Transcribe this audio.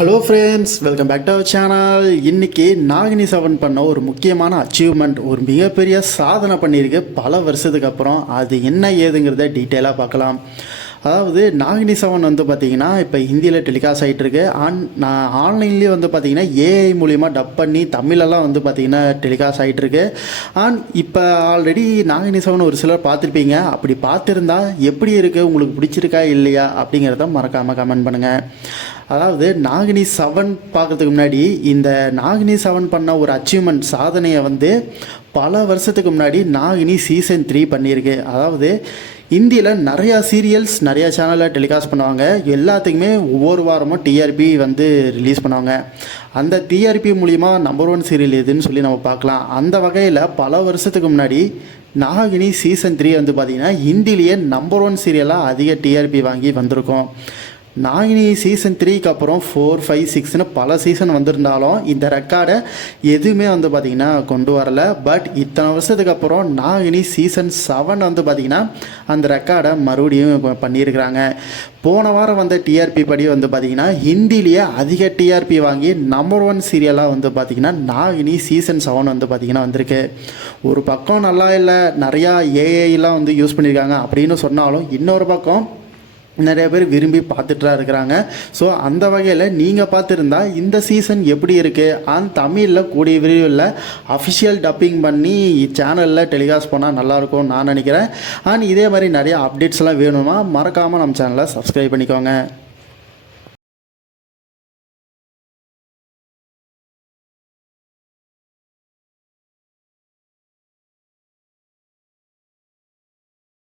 Hello friends welcome back to our channel இன்றைக்கி Nagini seven பண்ண ஒரு முக்கியமான அச்சீவ்மெண்ட் ஒரு மிகப்பெரிய சாதனை பண்ணியிருக்கு. பல வருஷத்துக்கு அப்புறம் அது என்ன ஏதுங்கிறத டீட்டெயிலாக பார்க்கலாம். அதாவது நாகினி செவன் வந்து பார்த்தீங்கன்னா இப்போ ஹிந்தியில் டெலிகாஸ்ட் ஆகிட்டு இருக்கு. ஆன் நான் ஆன்லைன்லேயே வந்து பார்த்தீங்கன்னா ஏஐ மூலிமா டப் பண்ணி தமிழெல்லாம் வந்து பார்த்தீங்கன்னா டெலிகாஸ்ட் ஆகிட்டு இருக்கு. ஆன் இப்போ ஆல்ரெடி நாகினி செவன் ஒரு சிலர் பார்த்துருப்பீங்க. அப்படி பார்த்துருந்தா எப்படி இருக்குது உங்களுக்கு பிடிச்சிருக்கா இல்லையா? அப்படிங்கிறத மறக்காமல் கமெண்ட் பண்ணுங்கள் அதாவது நாகினி செவன் பார்க்கறதுக்கு முன்னாடி இந்த நாகினி செவன் பண்ண ஒரு அச்சீவ்மெண்ட் சாதனையை வந்து பல வருஷத்துக்கு முன்னாடி நாகினி சீசன் த்ரீ பண்ணியிருக்கு. அதாவது இந்தியில் நிறையா சீரியல்ஸ் நிறையா சேனலில் டெலிகாஸ்ட் பண்ணுவாங்க. எல்லாத்துக்குமே ஒவ்வொரு வாரமும் டிஆர்பி வந்து ரிலீஸ் பண்ணுவாங்க. அந்த டிஆர்பி மூலிமா நம்பர் ஒன் சீரியல் எதுன்னு சொல்லி நம்ம பார்க்கலாம். அந்த வகையில் பல வருஷத்துக்கு முன்னாடி நாகினி சீசன் த்ரீ வந்து பார்த்திங்கன்னா ஹிந்திலேயே நம்பர் ஒன் சீரியலாக அதிக டிஆர்பி வாங்கி வந்திருக்கோம். நாகினி சீசன் த்ரீக்கு அப்புறம் ஃபோர் ஃபைவ் சிக்ஸ்னு பல சீசன் வந்திருந்தாலும் இந்த ரெக்கார்டை எதுவுமே வந்து பார்த்திங்கன்னா கொண்டு வரல. பட் இத்தனை வருஷத்துக்கு அப்புறம் நாகினி சீசன் செவன் வந்து பார்த்திங்கன்னா அந்த ரெக்கார்டை மறுபடியும் பண்ணியிருக்கிறாங்க. போன வாரம் வந்த டிஆர்பி படி வந்து பார்த்திங்கன்னா ஹிந்திலேயே அதிக டிஆர்பி வாங்கி நம்பர் ஒன் சீரியலாக வந்து பார்த்திங்கன்னா நாகினி சீசன் செவன் வந்து பார்த்திங்கன்னா வந்திருக்கு. ஒரு பக்கம் நல்லா இல்லை நிறையா ஏஐலாம் வந்து யூஸ் பண்ணியிருக்காங்க அப்படின்னு சொன்னாலும் இன்னொரு பக்கம் நிறைய பேர் விரும்பி பார்த்துட்டு தான் இருக்கிறாங்க. ஸோ அந்த வகையில் நீங்கள் பார்த்துருந்தா இந்த சீசன் எப்படி இருக்குது அண்ட் தமிழில் கூடிய விரைவில் அஃபிஷியல் டப்பிங் பண்ணி சேனலில் டெலிகாஸ்ட் பண்ணால் நல்லாயிருக்கும் நான் நினைக்கிறேன். அண்ட் இதே மாதிரி நிறைய அப்டேட்ஸ்லாம் வேணுமா மறக்காமல் நம்ம சேனலை சப்ஸ்கிரைப் பண்ணிக்கோங்க.